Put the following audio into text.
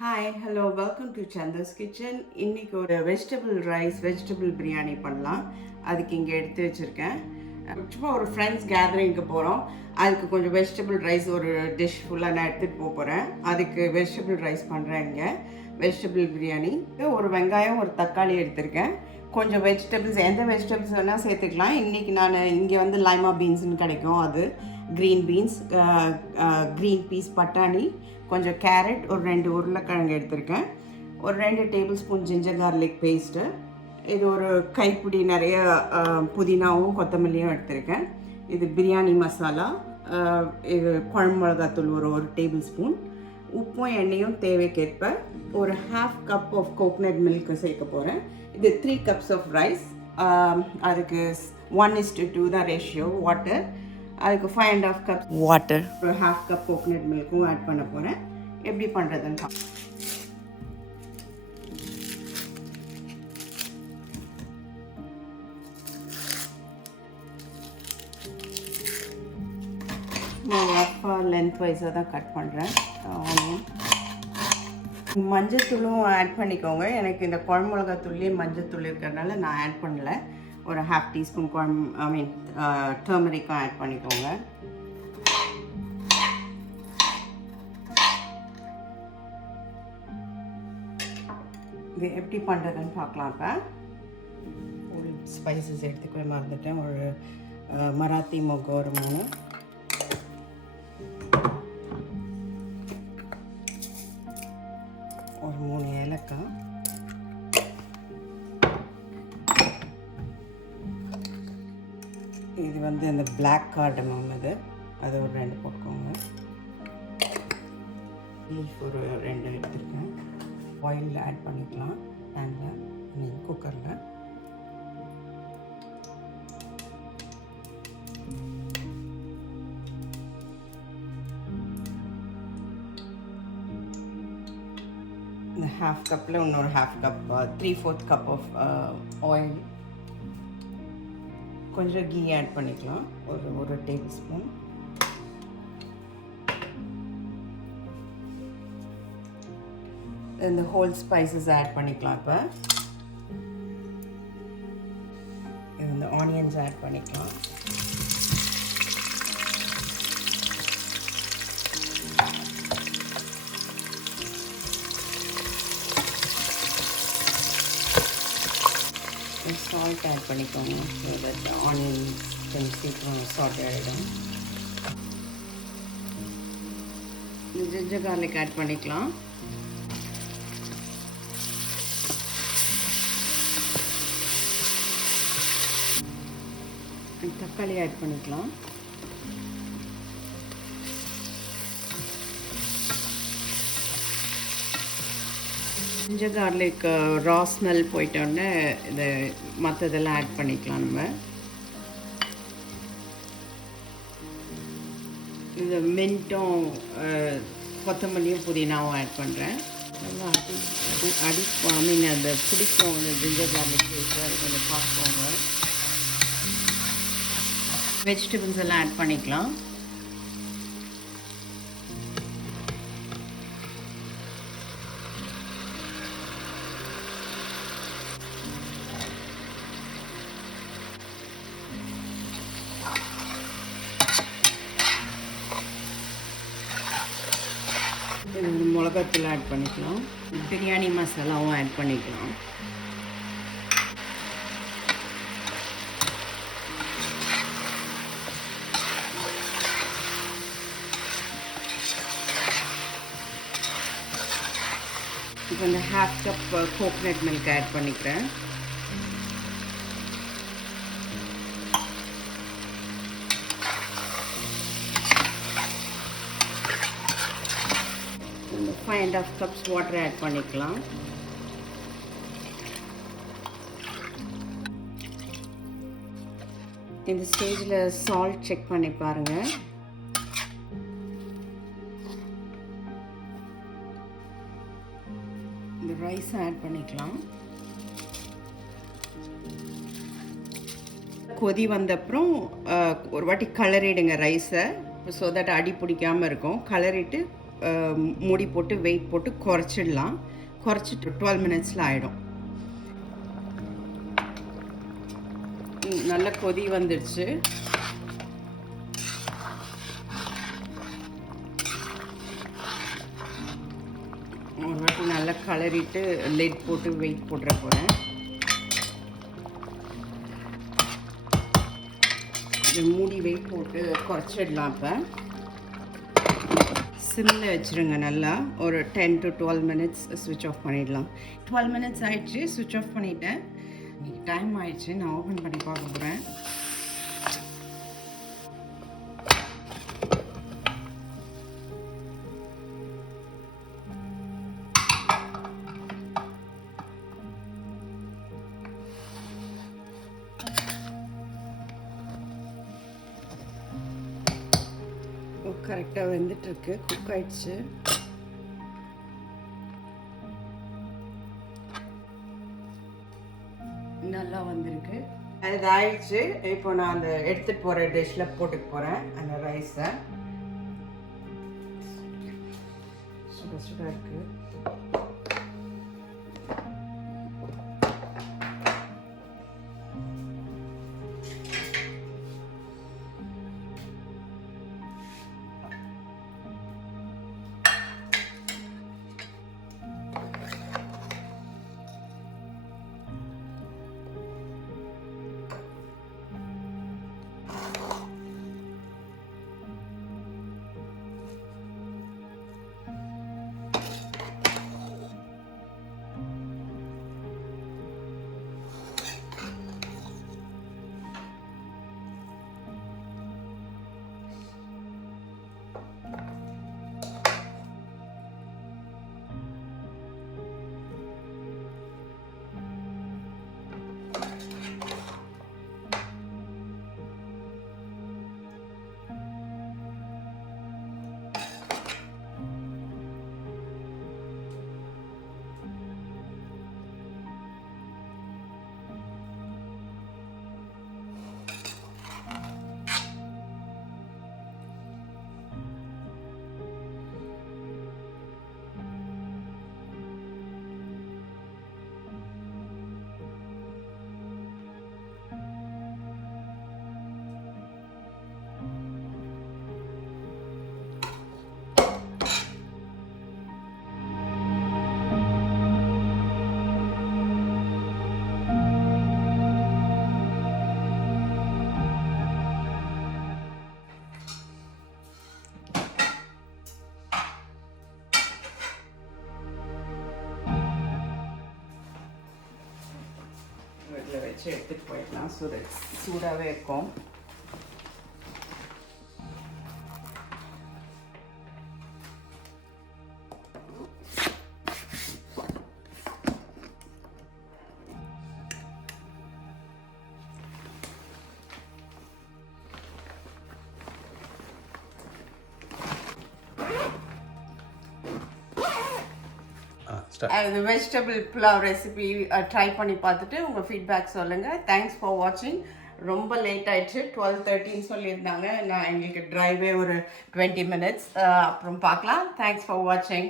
Hi hello welcome to Chandar's kitchen. இன்றைக்கி ஒரு vegetable biryani பண்ணலாம். அதுக்கு இங்கே எடுத்து வச்சுருக்கேன். சும்மா ஒரு ஃப்ரெண்ட்ஸ் கேதரிங்க்கு போகிறோம். அதுக்கு கொஞ்சம் வெஜிடபிள் ரைஸ் ஒரு டிஷ் ஃபுல்லாக நான் எடுத்துகிட்டு போகிறேன். அதுக்கு வெஜிடபிள் ரைஸ் பண்ணுறேன். இங்கே வெஜிடபிள் பிரியாணி ஒரு வெங்காயம் ஒரு தக்காளி எடுத்திருக்கேன். கொஞ்சம் வெஜிடபிள்ஸ் எந்த வெஜிடபிள்ஸ் வேணால் சேர்த்துக்கலாம். இன்றைக்கி நான் இங்கே வந்து லைமா பீன்ஸ்னு கிடைக்கும், அது க்ரீன் பீன்ஸ், க்ரீன் பீஸ், பட்டாணி, கொஞ்சம் கேரட், ஒரு 2 உருளைக்கிழங்கு எடுத்திருக்கேன், ஒரு 2 table spoon ginger garlic paste, இது ஒரு கைப்பிடி நிறைய புதினாவும் கொத்தமல்லியும் எடுத்திருக்கேன். இது பிரியாணி மசாலா, இது குழம்பு மிளகாத்தூள் ஒரு டேபிள் ஸ்பூன், உப்பும் எண்ணெயும் தேவைக்கேற்ப, ஒரு 1/2 கப் ஆஃப் கோகனட் மில்க் சேர்க்க போகிறேன். இது 3 கப்ஸ் ஆஃப் ரைஸ். அதுக்கு 1:2 தான் ரேஷியோ வாட்டர். அதுக்கு 5.5 கப் வாட்டர், ஒரு 1/2 கப் கோகனட் மில்க்கும் ஆட் பண்ண போகிறேன். எப்படி பண்ணுறதுன்னு பார்க்கலாம். நான் ரஃபாக லென்த் வைஸாக தான் கட் பண்ணுறேன். மஞ்சத்தூளும் ஆட் பண்ணிக்கோங்க. எனக்கு இந்த குழம்பு மிளகாத்தூள்லேயே மஞ்சத்தூள் இருக்கிறதுனால நான் ஆட் பண்ணல. ஒரு 1/2 டீஸ்பூன் டர்மரிக்கும் ஆட் பண்ணிக்கோங்க. இது எப்படி பண்ணுறதுன்னு பார்க்கலாம். இப்போ ஒரு ஸ்பைசஸ் எடுத்துக்கவே மறந்துட்டேன். ஒரு மராத்தி மொக்கு ஒரு 3, ஒரு 3 ஏலக்காய், இது வந்து இந்த பிளாக் கார்டமம், அது ஒரு 2 போட்டுக்கோங்க. லீஃப் ஒரு 2 எடுத்துருக்கேன். ஆயிலில் ஆட் பண்ணிக்கலாம், பேனில் குக்கரில். இந்த 1/2 கப்பில் இன்னொரு 1/2 கப் 3/4 கப் ஆஃப் ஆயில். கொஞ்சம் கீ ஆட் பண்ணிக்கலாம், ஒரு டேபிள் ஸ்பூன். இந்த ஹோல் ஸ்பைசஸ் ஆட் பண்ணிக்கலாம். இப்போ இந்த ஆனியன்ஸ் ஆட் பண்ணிக்கலாம். சால்ட் ஆட் பண்ணிக்கோங்க, ஸோ தட் ஆனியன்ஸ் கொஞ்சம் சீக்கிரம் சால்ட் ஆகிடும். ஜிஞ்சர் கார்லிக் ஆட் பண்ணிக்கலாம். தக்காளி ஆட் பண்ணிக்கலாம். ஜிஞ்சர் கார்லிக் ரா ஸ்மெல் போயிட்டோடனே இது மற்றதெல்லாம் ஆட் பண்ணிக்கலாம். நம்ம இந்த மின்ட்டும் கொத்தமல்லியும் புதினாவும் ஆட் பண்ணுறேன். நல்லா அந்த பிடிக்கும் அந்த ஜிஞ்சர் கார்லிக் பேஸ்ட்டு, அது கொஞ்சம் பார்த்துக்கோங்க. வெஜிடபிள்ஸ் எல்லாம் ஆட் பண்ணிக்கலாம். மிளகாத்தூள் ஆட் பண்ணிக்கலாம். பிரியாணி மசாலாவும் ஆட் பண்ணிக்கலாம். இப்போ இந்த 1/2 கப் கோகனட் மில்க் ஆட் பண்ணிக்கிறேன். இந்த 5.5 கப்ஸ் வாட்டர் ஆட் பண்ணிக்கலாம். இந்த ஸ்டேஜில் சால்ட் செக் பண்ணி பாருங்கள். இந்த ரைஸ் ஆட் பண்ணிக்கலாம். கொதி வந்தப்புறம் ஒரு வாட்டி கலரிடுங்க ரைஸை, ஸோ தட் அடி பிடிக்காமல் இருக்கும். கலரிட்டு மூடி போட்டு வெயிட் போட்டு குறைச்சிடலாம். குறைச்சிட்டு 12 மினிட்ஸில் ஆகிடும். நல்ல கொதி வந்துடுச்சு. ஒரு வாட்டி நல்லா கலரிட்டு லிட் போட்டு வெயிட் போட்டுற போகிறேன். மூடி வெயிட் போட்டு குறைச்சிடலாம். இப்போ சிம்மில் வச்சுருங்க. நல்லா ஒரு 10 to 12 மினிட்ஸ் ஸ்விட்ச் ஆஃப் பண்ணிடலாம். 12 மினிட்ஸ் ஆகிடுச்சு, ஸ்விட்ச் ஆஃப் பண்ணிவிட்டேன். இன்றைக்கி டைம் ஆகிடுச்சு, நான் ஓப்பன் பண்ணி பார்க்க போகிறேன். கரெக்டாக வெந்துட்டுருக்கு, குக் ஆயிடுச்சு. நல்லா வந்திருக்கு. அது ஆயிடுச்சு. இப்போ நான் அந்த எடுத்துகிட்டு போகிற டிஷ்ஷில் போட்டுக்க போகிறேன் அந்த ரைஸை. சுட சுட இருக்குது. வச்சு எடுத்துகிட்டு போயிடலாம். சூடாகவே இருக்கும். அந்த வெஜிடபிள் புலாவ் ரெசிபி ட்ரை பண்ணி பார்த்துட்டு உங்கள் ஃபீட்பேக் சொல்லுங்கள். தேங்க்ஸ் ஃபார் வாட்சிங். ரொம்ப லேட் ஆயிடுச்சு, 12:13 சொல்லியிருந்தாங்க. நான் எங்களுக்கு ட்ரைவே ஒரு 20 மினிட்ஸ். அப்புறம் பார்க்கலாம். தேங்க்ஸ் ஃபார் வாட்சிங்.